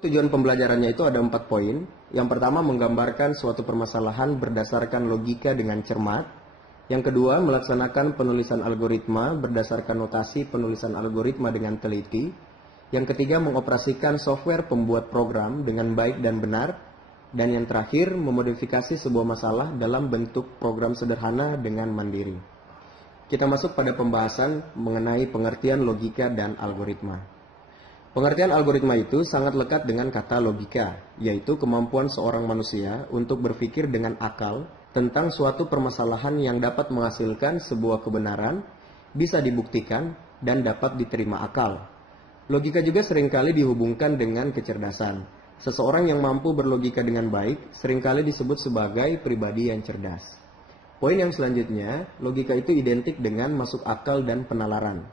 Tujuan pembelajarannya itu ada 4 poin. Yang pertama, menggambarkan suatu permasalahan berdasarkan logika dengan cermat. Yang kedua, melaksanakan penulisan algoritma berdasarkan notasi penulisan algoritma dengan teliti. Yang ketiga, mengoperasikan software pembuat program dengan baik dan benar. Dan yang terakhir, memodifikasi sebuah masalah dalam bentuk program sederhana dengan mandiri. Kita masuk pada pembahasan mengenai pengertian logika dan algoritma. Pengertian algoritma itu sangat lekat dengan kata logika, yaitu kemampuan seorang manusia untuk berpikir dengan akal tentang suatu permasalahan yang dapat menghasilkan sebuah kebenaran, bisa dibuktikan, dan dapat diterima akal. Logika juga seringkali dihubungkan dengan kecerdasan. Seseorang yang mampu berlogika dengan baik seringkali disebut sebagai pribadi yang cerdas. Poin yang selanjutnya, logika itu identik dengan masuk akal dan penalaran.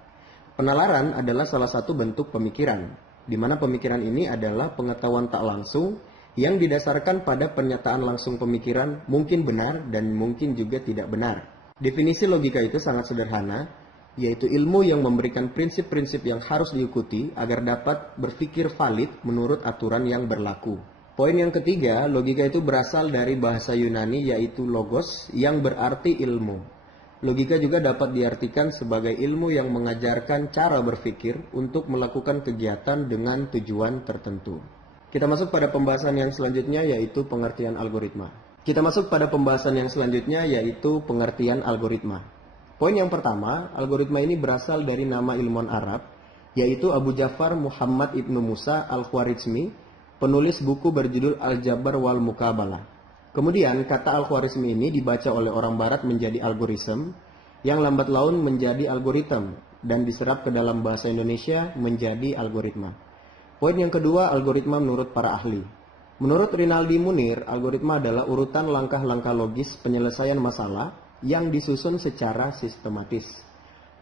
Penalaran adalah salah satu bentuk pemikiran, di mana pemikiran ini adalah pengetahuan tak langsung yang didasarkan pada pernyataan langsung pemikiran mungkin benar dan mungkin juga tidak benar. Definisi logika itu sangat sederhana, yaitu ilmu yang memberikan prinsip-prinsip yang harus diikuti agar dapat berpikir valid menurut aturan yang berlaku. Poin yang ketiga, logika itu berasal dari bahasa Yunani yaitu logos yang berarti ilmu. Logika juga dapat diartikan sebagai ilmu yang mengajarkan cara berpikir untuk melakukan kegiatan dengan tujuan tertentu. Kita masuk pada pembahasan yang selanjutnya yaitu pengertian algoritma. Pengertian algoritma. Poin yang pertama, algoritma ini berasal dari nama ilmuwan Arab, yaitu Abu Ja'far Muhammad Ibnu Musa Al-Khwarizmi, penulis buku berjudul Al-Jabar wal Muqabalah. Kemudian kata Al-Khwarizmi ini dibaca oleh orang barat menjadi algoritma, yang lambat laun menjadi algoritma, dan diserap ke dalam bahasa Indonesia menjadi algoritma. Poin yang kedua, algoritma menurut para ahli. Menurut Rinaldi Munir, algoritma adalah urutan langkah-langkah logis penyelesaian masalah yang disusun secara sistematis.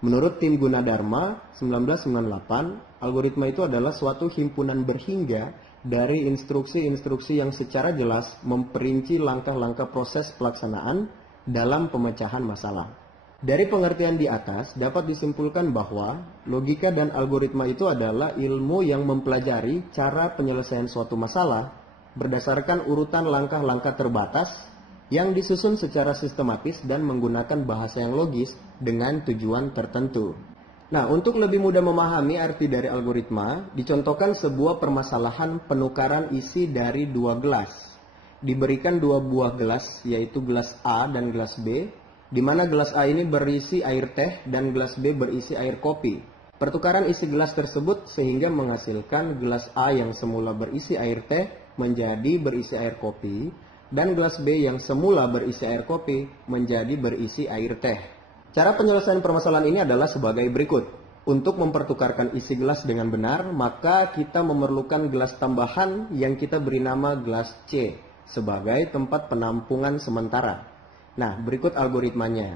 Menurut tim Gunadarma 1998, algoritma itu adalah suatu himpunan berhingga dari instruksi-instruksi yang secara jelas memperinci langkah-langkah proses pelaksanaan dalam pemecahan masalah. Dari pengertian di atas dapat disimpulkan bahwa logika dan algoritma itu adalah ilmu yang mempelajari cara penyelesaian suatu masalah berdasarkan urutan langkah-langkah terbatas yang disusun secara sistematis dan menggunakan bahasa yang logis dengan tujuan tertentu. Nah, untuk lebih mudah memahami arti dari algoritma, dicontohkan sebuah permasalahan penukaran isi dari 2 gelas. Diberikan 2 buah gelas, yaitu gelas A dan gelas B, di mana gelas A ini berisi air teh dan gelas B berisi air kopi. Pertukaran isi gelas tersebut sehingga menghasilkan gelas A yang semula berisi air teh menjadi berisi air kopi, dan gelas B yang semula berisi air kopi menjadi berisi air teh. Cara penyelesaian permasalahan ini adalah sebagai berikut. Untuk mempertukarkan isi gelas dengan benar, maka kita memerlukan gelas tambahan yang kita beri nama gelas C sebagai tempat penampungan sementara. Nah, berikut algoritmanya.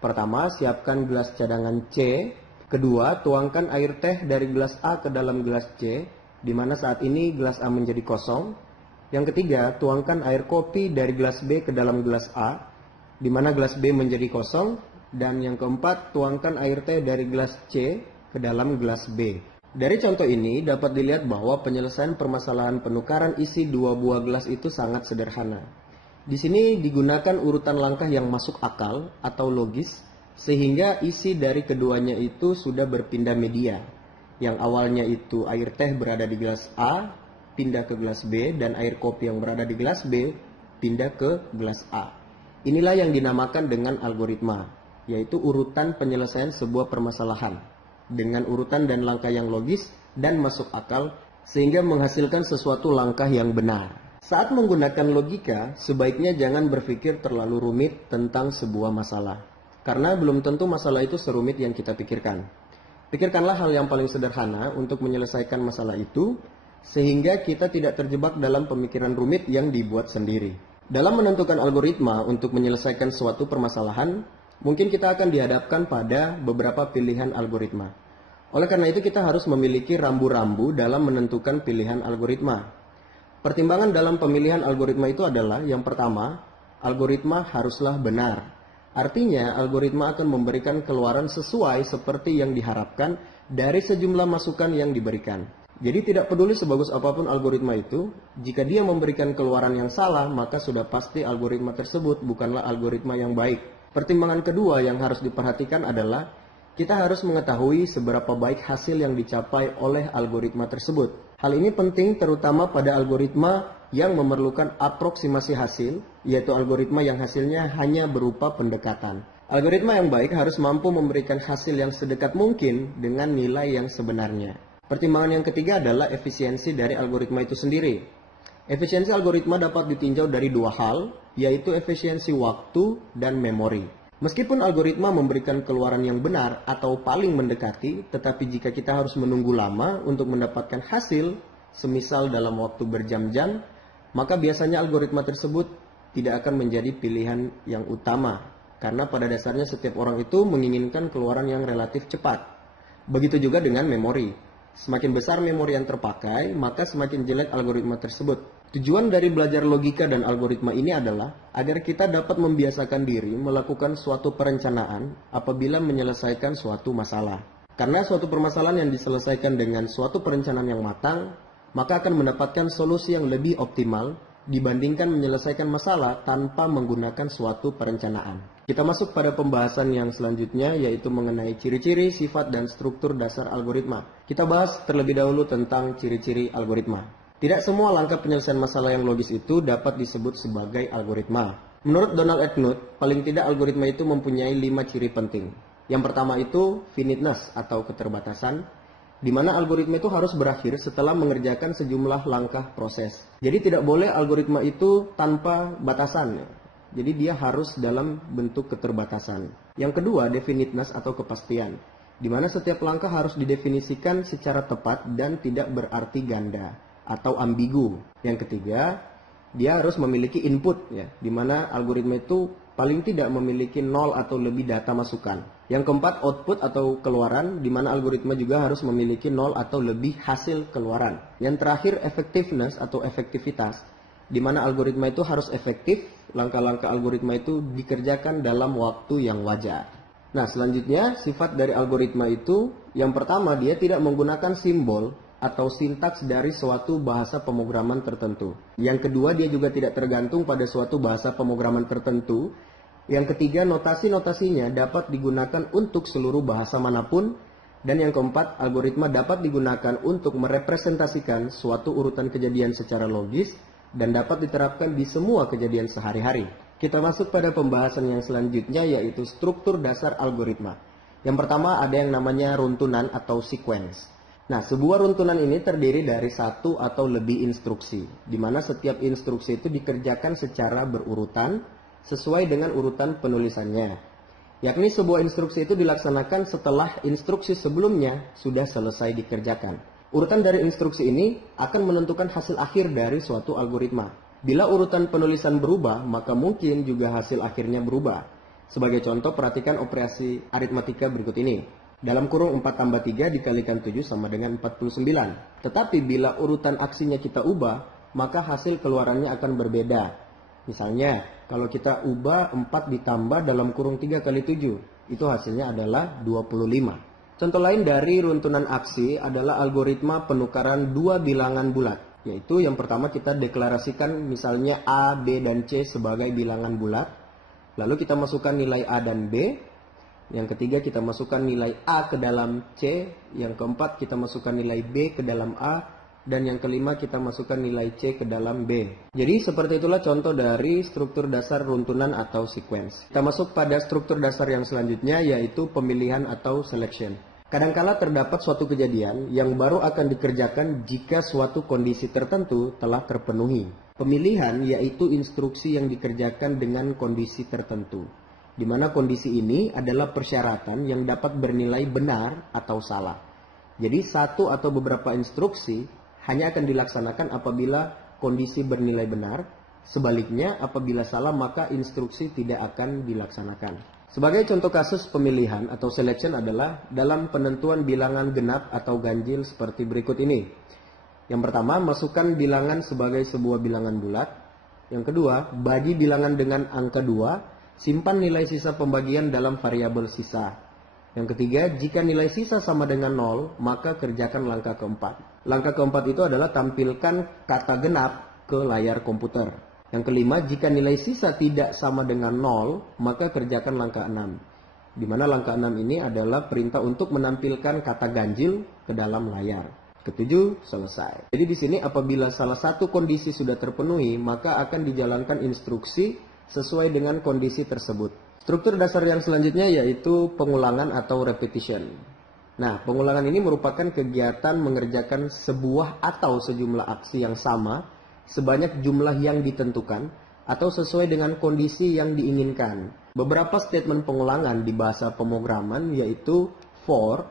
Pertama, siapkan gelas cadangan C. Kedua, tuangkan air teh dari gelas A ke dalam gelas C, di mana saat ini gelas A menjadi kosong. Yang ketiga, tuangkan air kopi dari gelas B ke dalam gelas A, di mana gelas B menjadi kosong. Dan yang keempat, tuangkan air teh dari gelas C ke dalam gelas B. Dari contoh ini dapat dilihat bahwa penyelesaian permasalahan penukaran isi 2 buah gelas itu sangat sederhana. Di sini digunakan urutan langkah yang masuk akal atau logis, sehingga isi dari keduanya itu sudah berpindah media. Yang awalnya itu air teh berada di gelas A, pindah ke gelas B, dan air kopi yang berada di gelas B, pindah ke gelas A. Inilah yang dinamakan dengan algoritma, yaitu urutan penyelesaian sebuah permasalahan dengan urutan dan langkah yang logis dan masuk akal sehingga menghasilkan sesuatu langkah yang benar. Saat menggunakan logika, sebaiknya jangan berpikir terlalu rumit tentang sebuah masalah, karena belum tentu masalah itu serumit yang kita pikirkan. Pikirkanlah hal yang paling sederhana untuk menyelesaikan masalah itu, sehingga kita tidak terjebak dalam pemikiran rumit yang dibuat sendiri. Dalam menentukan algoritma untuk menyelesaikan suatu permasalahan, mungkin kita akan dihadapkan pada beberapa pilihan algoritma. Oleh karena itu kita harus memiliki rambu-rambu dalam menentukan pilihan algoritma. Pertimbangan dalam pemilihan algoritma itu adalah yang pertama, algoritma haruslah benar. Artinya algoritma akan memberikan keluaran sesuai seperti yang diharapkan dari sejumlah masukan yang diberikan. Jadi tidak peduli sebagus apapun algoritma itu, jika dia memberikan keluaran yang salah, maka sudah pasti algoritma tersebut bukanlah algoritma yang baik. Pertimbangan kedua yang harus diperhatikan adalah kita harus mengetahui seberapa baik hasil yang dicapai oleh algoritma tersebut. Hal ini penting terutama pada algoritma yang memerlukan aproksimasi hasil, yaitu algoritma yang hasilnya hanya berupa pendekatan. Algoritma yang baik harus mampu memberikan hasil yang sedekat mungkin dengan nilai yang sebenarnya. Pertimbangan yang ketiga adalah efisiensi dari algoritma itu sendiri. Efisiensi algoritma dapat ditinjau dari dua hal, yaitu efisiensi waktu dan memori. Meskipun algoritma memberikan keluaran yang benar atau paling mendekati, tetapi jika kita harus menunggu lama untuk mendapatkan hasil, semisal dalam waktu berjam-jam, maka biasanya algoritma tersebut tidak akan menjadi pilihan yang utama. Karena pada dasarnya setiap orang itu menginginkan keluaran yang relatif cepat. Begitu juga dengan memori. Semakin besar memori yang terpakai, maka semakin jelek algoritma tersebut. Tujuan dari belajar logika dan algoritma ini adalah agar kita dapat membiasakan diri melakukan suatu perencanaan apabila menyelesaikan suatu masalah. Karena suatu permasalahan yang diselesaikan dengan suatu perencanaan yang matang, maka akan mendapatkan solusi yang lebih optimal dibandingkan menyelesaikan masalah tanpa menggunakan suatu perencanaan. Kita masuk pada pembahasan yang selanjutnya, yaitu mengenai ciri-ciri, sifat, dan struktur dasar algoritma. Kita bahas terlebih dahulu tentang ciri-ciri algoritma. Tidak semua langkah penyelesaian masalah yang logis itu dapat disebut sebagai algoritma. Menurut Donald E. Knuth, paling tidak algoritma itu mempunyai 5 ciri penting. Yang pertama itu finiteness atau keterbatasan, di mana algoritma itu harus berakhir setelah mengerjakan sejumlah langkah proses. Jadi tidak boleh algoritma itu tanpa batasan. Jadi dia harus dalam bentuk keterbatasan. Yang kedua, definiteness atau kepastian, di mana setiap langkah harus didefinisikan secara tepat dan tidak berarti ganda atau ambigu. Yang ketiga, dia harus memiliki input, ya, di mana algoritma itu paling tidak memiliki 0 atau lebih data masukan. Yang keempat, output atau keluaran, di mana algoritma juga harus memiliki 0 atau lebih hasil keluaran. Yang terakhir, effectiveness atau efektivitas, di mana algoritma itu harus efektif, langkah-langkah algoritma itu dikerjakan dalam waktu yang wajar. Nah, selanjutnya sifat dari algoritma itu, yang pertama dia tidak menggunakan simbol atau sintaks dari suatu bahasa pemrograman tertentu. Yang kedua, dia juga tidak tergantung pada suatu bahasa pemrograman tertentu. Yang ketiga, notasi-notasinya dapat digunakan untuk seluruh bahasa manapun. Dan yang keempat, algoritma dapat digunakan untuk merepresentasikan suatu urutan kejadian secara logis dan dapat diterapkan di semua kejadian sehari-hari. Kita masuk pada pembahasan yang selanjutnya, yaitu struktur dasar algoritma. Yang pertama ada yang namanya runtunan atau sequence. Nah, sebuah runtunan ini terdiri dari satu atau lebih instruksi, di mana setiap instruksi itu dikerjakan secara berurutan sesuai dengan urutan penulisannya. Yakni sebuah instruksi itu dilaksanakan setelah instruksi sebelumnya sudah selesai dikerjakan. Urutan dari instruksi ini akan menentukan hasil akhir dari suatu algoritma. Bila urutan penulisan berubah, maka mungkin juga hasil akhirnya berubah. Sebagai contoh, perhatikan operasi aritmatika berikut ini. Dalam kurung 4 tambah 3 dikalikan 7 sama dengan 49. Tetapi bila urutan aksinya kita ubah, maka hasil keluarannya akan berbeda. Misalnya, kalau kita ubah 4 ditambah dalam kurung 3 kali 7, itu hasilnya adalah 25. Contoh lain dari runtunan aksi adalah algoritma penukaran dua bilangan bulat. Yaitu yang pertama kita deklarasikan misalnya A, B, dan C sebagai bilangan bulat. Lalu kita masukkan nilai A dan B. Yang ketiga kita masukkan nilai A ke dalam C. Yang keempat kita masukkan nilai B ke dalam A. Dan yang kelima kita masukkan nilai C ke dalam B. Jadi seperti itulah contoh dari struktur dasar runtunan atau sequence. Kita masuk pada struktur dasar yang selanjutnya, yaitu pemilihan atau selection. Kadangkala terdapat suatu kejadian yang baru akan dikerjakan jika suatu kondisi tertentu telah terpenuhi. Pemilihan yaitu instruksi yang dikerjakan dengan kondisi tertentu, di mana kondisi ini adalah persyaratan yang dapat bernilai benar atau salah. Jadi satu atau beberapa instruksi hanya akan dilaksanakan apabila kondisi bernilai benar, sebaliknya apabila salah maka instruksi tidak akan dilaksanakan. Sebagai contoh kasus pemilihan atau selection adalah dalam penentuan bilangan genap atau ganjil seperti berikut ini. Yang pertama, masukkan bilangan sebagai sebuah bilangan bulat. Yang kedua, bagi bilangan dengan angka 2, simpan nilai sisa pembagian dalam variabel sisa. Yang ketiga, jika nilai sisa sama dengan 0, maka kerjakan langkah keempat. Langkah keempat itu adalah tampilkan kata genap ke layar komputer. Yang kelima, jika nilai sisa tidak sama dengan 0, maka kerjakan langkah 6. Di mana langkah 6 ini adalah perintah untuk menampilkan kata ganjil ke dalam layar. Ketujuh, selesai. Jadi di sini apabila salah satu kondisi sudah terpenuhi, maka akan dijalankan instruksi sesuai dengan kondisi tersebut. Struktur dasar yang selanjutnya yaitu pengulangan atau repetition. Nah, pengulangan ini merupakan kegiatan mengerjakan sebuah atau sejumlah aksi yang sama sebanyak jumlah yang ditentukan atau sesuai dengan kondisi yang diinginkan. Beberapa statement pengulangan di bahasa pemrograman yaitu for,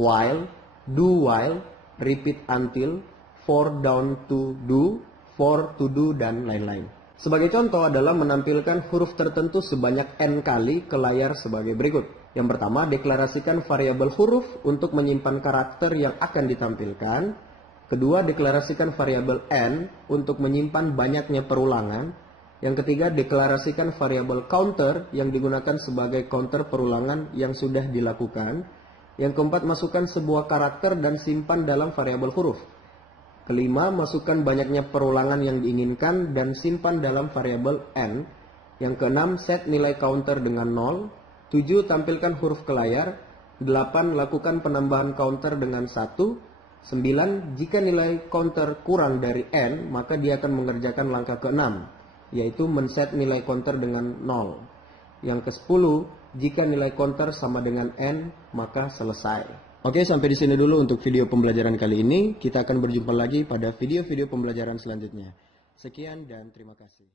while, do while, repeat until, for down to do, for to do, dan lain-lain. Sebagai contoh adalah menampilkan huruf tertentu sebanyak n kali ke layar sebagai berikut. Yang pertama, deklarasikan variabel huruf untuk menyimpan karakter yang akan ditampilkan. Kedua, deklarasikan variabel n untuk menyimpan banyaknya perulangan. Yang ketiga, deklarasikan variabel counter yang digunakan sebagai counter perulangan yang sudah dilakukan. Yang keempat, masukkan sebuah karakter dan simpan dalam variabel huruf. Kelima, masukkan banyaknya perulangan yang diinginkan dan simpan dalam variabel n. Yang keenam, set nilai counter dengan 0. 7, tampilkan huruf ke layar. 8, lakukan penambahan counter dengan 1. 9, jika nilai counter kurang dari n, maka dia akan mengerjakan langkah ke-6, yaitu men-set nilai counter dengan 0. Yang ke-10, jika nilai counter sama dengan n, maka selesai. Oke, sampai di sini dulu untuk video pembelajaran kali ini. Kita akan berjumpa lagi pada video-video pembelajaran selanjutnya. Sekian dan terima kasih.